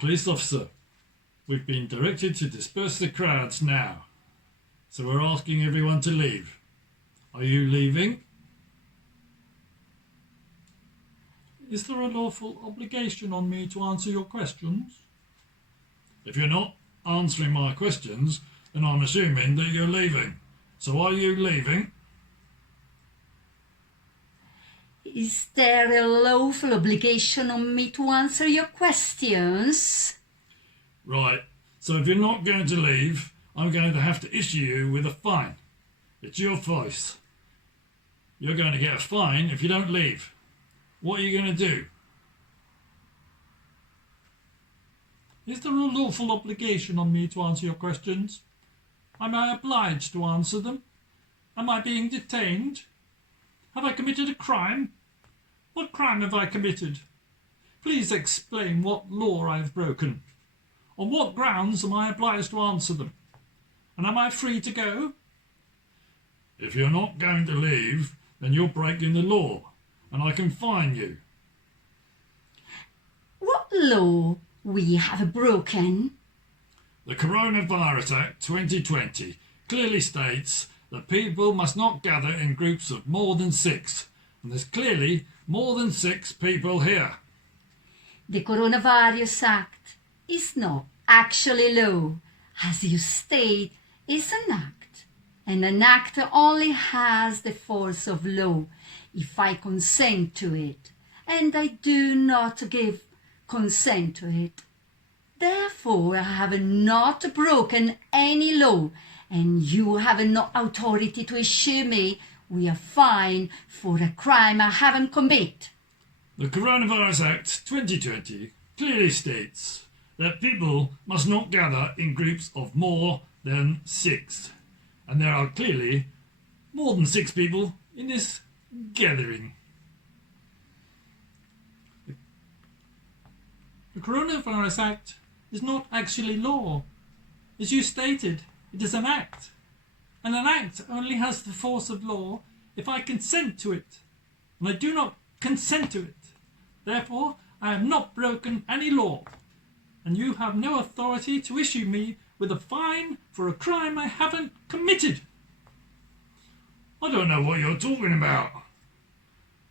police officer. We've been directed to disperse the crowds now, so we're asking everyone to leave. Are you leaving? Is there a lawful obligation on me to answer your questions? If you're not answering my questions, then I'm assuming that you're leaving. So are you leaving? Is there a lawful obligation on me to answer your questions? Right, so if you're not going to leave, I'm going to have to issue you with a fine. It's your voice. You're going to get a fine if you don't leave. What are you going to do? Is there a lawful obligation on me to answer your questions? Am I obliged to answer them? Am I being detained? Have I committed a crime? What crime have I committed? Please explain what law I have broken. On what grounds am I obliged to answer them? And am I free to go? If you're not going to leave, then you're breaking the law, and I can fine you. What law we have broken? The Coronavirus Act 2020 clearly states that people must not gather in groups of more than 6, and there's clearly more than 6 people here. The Coronavirus Act is not actually law. As you state, it's an act, and an act only has the force of law if I consent to it, and I do not give consent to it. Therefore, I have not broken any law, and you have no authority to issue me with a fine for a crime I haven't committed. The Coronavirus Act 2020 clearly states that people must not gather in groups of more than 6, and there are clearly more than 6 people in this gathering. The Coronavirus Act is not actually law. As you stated, it is an act, and an act only has the force of law if I consent to it, and I do not consent to it. Therefore, I have not broken any law, and you have no authority to issue me with a fine for a crime I haven't committed. I don't know what you're talking about.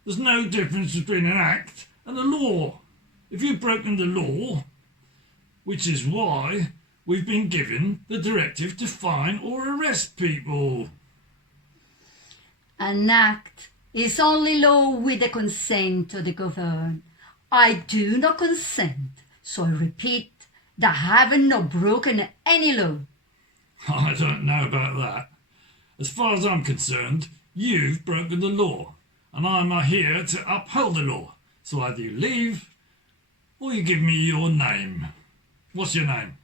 There's no difference between an act and a law. If you've broken the law, which is why we've been given the directive to fine or arrest people. An act is only law with the consent of the governed. I do not consent, so I repeat that I have not broken any law. I don't know about that. As far as I'm concerned, you've broken the law, and I'm here to uphold the law. So either you leave, or you give me your name. What's your name?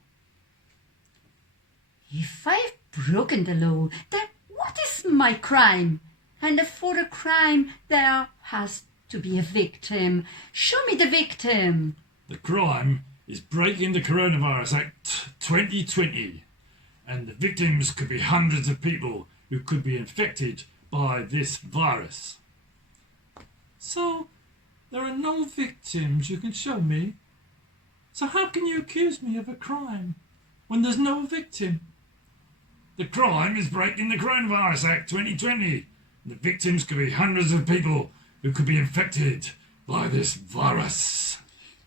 If I've broken the law, then what is my crime? And for a crime, there has to be a victim. Show me the victim. The crime is breaking the Coronavirus Act 2020, and the victims could be hundreds of people who could be infected by this virus. So, there are no victims you can show me. So how can you accuse me of a crime when there's no victim? The crime is breaking the Coronavirus Act 2020. The victims could be hundreds of people who could be infected by this virus.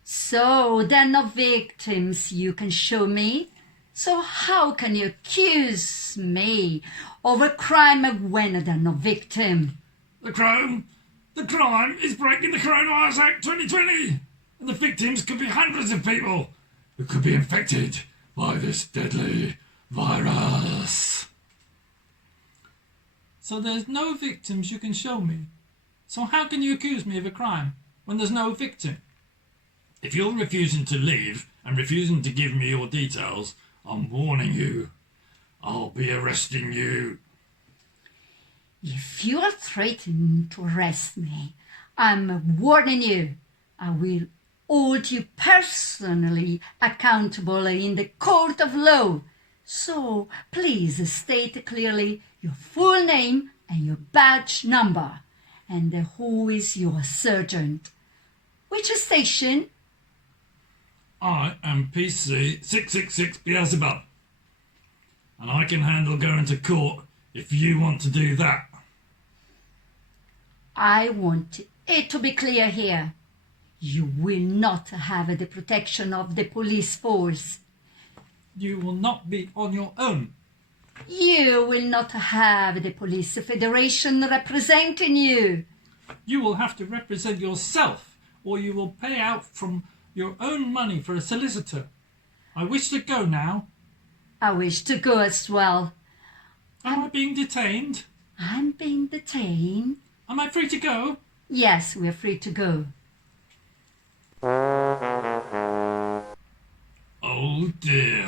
So there are no victims you can show me? So how can you accuse me of a crime when there are no victim? The crime is breaking the Coronavirus Act 2020. And the victims could be hundreds of people who could be infected by this deadly virus. So there's no victims you can show me. So how can you accuse me of a crime when there's no victim? If you're refusing to leave and refusing to give me your details, I'm warning you. I'll be arresting you. If you are threatening to arrest me, I'm warning you. I will hold you personally accountable in the court of law. So please state clearly your full name and your badge number, and who is your sergeant. Which station? I am PC 666 Beelzebub, and I can handle going to court if you want to do that. I want it to be clear here. You will not have the protection of the police force. You will not be on your own. You will not have the police federation representing you. You will have to represent yourself, or you will pay out from your own money for a solicitor. I wish to go now. I wish to go as well. Am I being detained? I'm being detained. Am I free to go? Yes, we're free to go. Oh dear.